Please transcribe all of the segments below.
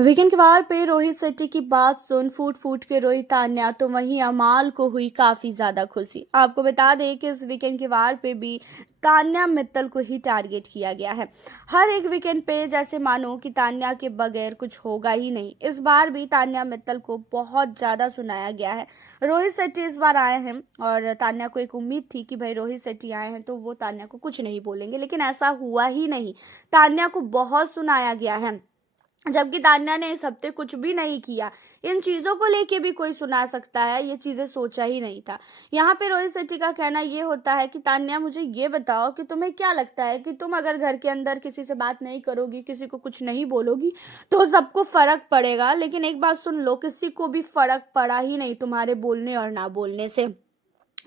Weekend के वार पे रोहित शेट्टी की बात सुन फूट फूट के रोई तान्या, तो वहीं अमाल को हुई काफी ज्यादा खुशी। आपको बता दें कि इस वीकेंड के वार पे भी तान्या मित्तल को ही टारगेट किया गया है। हर एक वीकेंड पे जैसे मानो कि तान्या के बगैर कुछ होगा ही नहीं। इस बार भी तान्या मित्तल को बहुत ज्यादा सुनाया गया है। रोहित शेट्टी इस बार आए हैं और तान्या को एक उम्मीद थी कि भाई रोहित शेट्टी आए हैं तो वो तान्या को कुछ नहीं बोलेंगे, लेकिन ऐसा हुआ ही नहीं। तान्या को बहुत सुनाया गया है, जबकि तान्या ने इस हफ्ते कुछ भी नहीं किया। इन चीजों को लेके भी कोई सुना सकता है, ये चीजें सोचा ही नहीं था। यहाँ पे रोहित शेट्टी का कहना ये होता है कि तान्या मुझे ये बताओ कि तुम्हें क्या लगता है कि तुम अगर घर के अंदर किसी से बात नहीं करोगी, किसी को कुछ नहीं बोलोगी तो सबको फर्क पड़ेगा। लेकिन एक बात सुन लो, किसी को भी फर्क पड़ा ही नहीं तुम्हारे बोलने और ना बोलने से।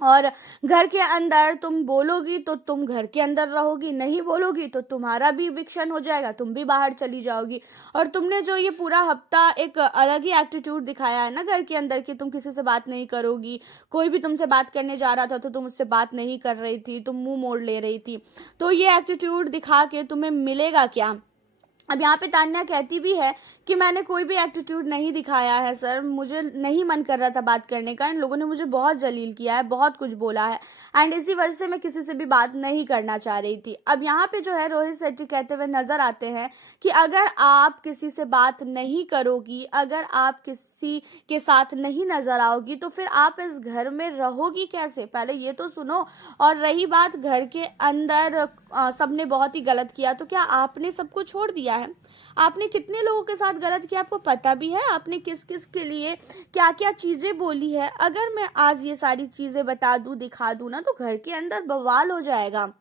और घर के अंदर तुम बोलोगी तो तुम घर के अंदर रहोगी, नहीं बोलोगी तो तुम्हारा भी इविक्शन हो जाएगा, तुम भी बाहर चली जाओगी। और तुमने जो ये पूरा हफ्ता एक अलग ही एटीट्यूड दिखाया है ना घर के अंदर कि तुम किसी से बात नहीं करोगी, कोई भी तुमसे बात करने जा रहा था तो तुम उससे बात नहीं कर रही थी, तुम मुंह मोड़ ले रही थी, तो ये एटीट्यूड दिखा के तुम्हें मिलेगा क्या। अब यहाँ पे तान्या कहती भी है कि मैंने कोई भी एटीट्यूड नहीं दिखाया है सर, मुझे नहीं मन कर रहा था बात करने का, इन लोगों ने मुझे बहुत जलील किया है, बहुत कुछ बोला है एंड इसी वजह से मैं किसी से भी बात नहीं करना चाह रही थी। अब यहाँ पे जो है रोहित शेट्टी कहते हुए नजर आते हैं कि अगर आप किसी से बात नहीं करोगी, अगर आप किसी के साथ नहीं नजर आओगी तो फिर आप इस घर में रहोगी कैसे, पहले ये तो सुनो। और रही बात घर के अंदर सबने बहुत ही गलत किया, तो क्या आपने सबको छोड़ दिया है? आपने कितने लोगों के साथ गलत किया आपको पता भी है? आपने किस किस के लिए क्या क्या चीजें बोली है? अगर मैं आज ये सारी चीजें बता दूं, दिखा दूं ना, तो घर के अंदर बवाल हो जाएगा।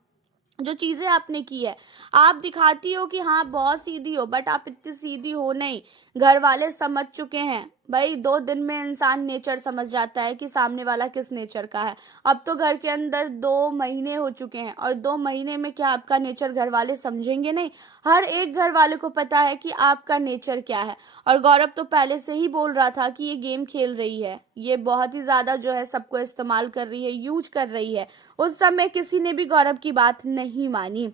जो चीजें आपने की है, आप दिखाती हो कि हाँ बहुत सीधी हो, बट आप इतनी सीधी हो नहीं। घर वाले समझ चुके हैं भाई, 2 दिन में इंसान नेचर समझ जाता है कि सामने वाला किस नेचर का है। अब तो घर के अंदर 2 महीने हो चुके हैं और 2 महीने में क्या आपका नेचर घर वाले समझेंगे नहीं? हर एक घर वाले को पता है कि आपका नेचर क्या है। और गौरव तो पहले से ही बोल रहा था कि ये गेम खेल रही है, ये बहुत ही ज्यादा जो है सबको इस्तेमाल कर रही है, यूज कर रही है। उस समय किसी ने भी गौरव की बात नहीं मानी।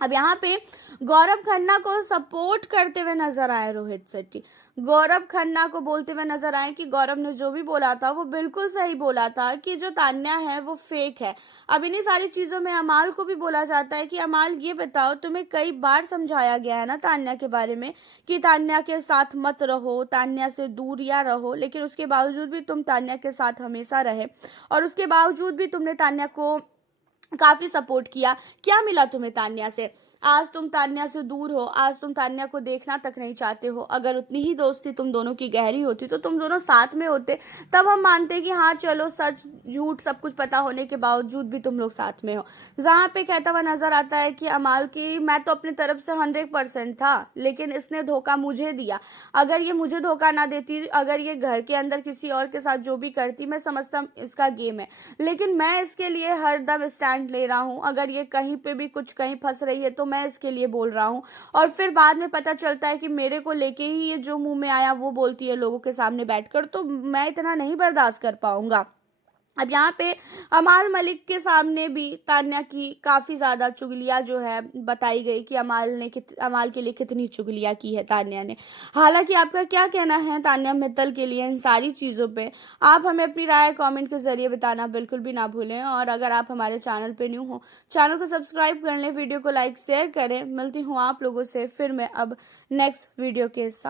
अब यहाँ पे गौरव खन्ना को सपोर्ट करते हुए नजर आए रोहित शेट्टी। गौरव खन्ना को बोलते हुए नजर आए कि गौरव ने जो भी बोला था वो बिल्कुल सही बोला था, कि जो तान्या है वो फेक है। अब इन्हीं सारी चीजों में अमाल को भी बोला जाता है कि अमाल ये बताओ, तुम्हें कई बार समझाया गया है ना तान्या के बारे में कि तान्या के साथ मत रहो, तान्या से दूर या रहो, लेकिन उसके बावजूद भी तुम तान्या के साथ हमेशा रहे और उसके बावजूद भी तुमने तान्या को काफी सपोर्ट किया। क्या मिला तुम्हें तान्या से? आज तुम तान्या से दूर हो, आज तुम तान्या को देखना तक नहीं चाहते हो। अगर उतनी ही दोस्ती तुम दोनों की गहरी होती तो तुम दोनों साथ में होते, तब हम मानते कि हाँ चलो सच झूठ सब कुछ पता होने के बावजूद भी तुम लोग साथ में हो। जहाँ पे कहता हुआ नजर आता है कि अमाल की मैं तो अपनी तरफ से 100% था, लेकिन इसने धोखा मुझे दिया। अगर ये मुझे धोखा ना देती, अगर ये घर के अंदर किसी और के साथ जो भी करती, मैं समझता इसका गेम है, लेकिन मैं इसके लिए हर दम स्टैंड ले रहा हूँ। अगर ये कहीं पे भी कुछ कहीं फंस रही है तो मैं इसके लिए बोल रहा हूँ। और फिर बाद में पता चलता है कि मेरे को लेके ही ये जो मुंह में आया वो बोलती है लोगों के सामने बैठकर, तो मैं इतना नहीं बर्दाश्त कर पाऊंगा। अब यहाँ पे अमाल मलिक के सामने भी तान्या की काफी ज्यादा चुगलियां जो है बताई गई कि अमाल के लिए कितनी चुगलियां की है तान्या ने। हालांकि आपका क्या कहना है तान्या मित्तल के लिए इन सारी चीजों पे, आप हमें अपनी राय कमेंट के जरिए बताना बिल्कुल भी ना भूलें। और अगर आप हमारे चैनल पे न्यू हो, चैनल को सब्सक्राइब कर लें, वीडियो को लाइक शेयर करें। मिलती हूँ आप लोगों से फिर मैं अब नेक्स्ट वीडियो के साथ।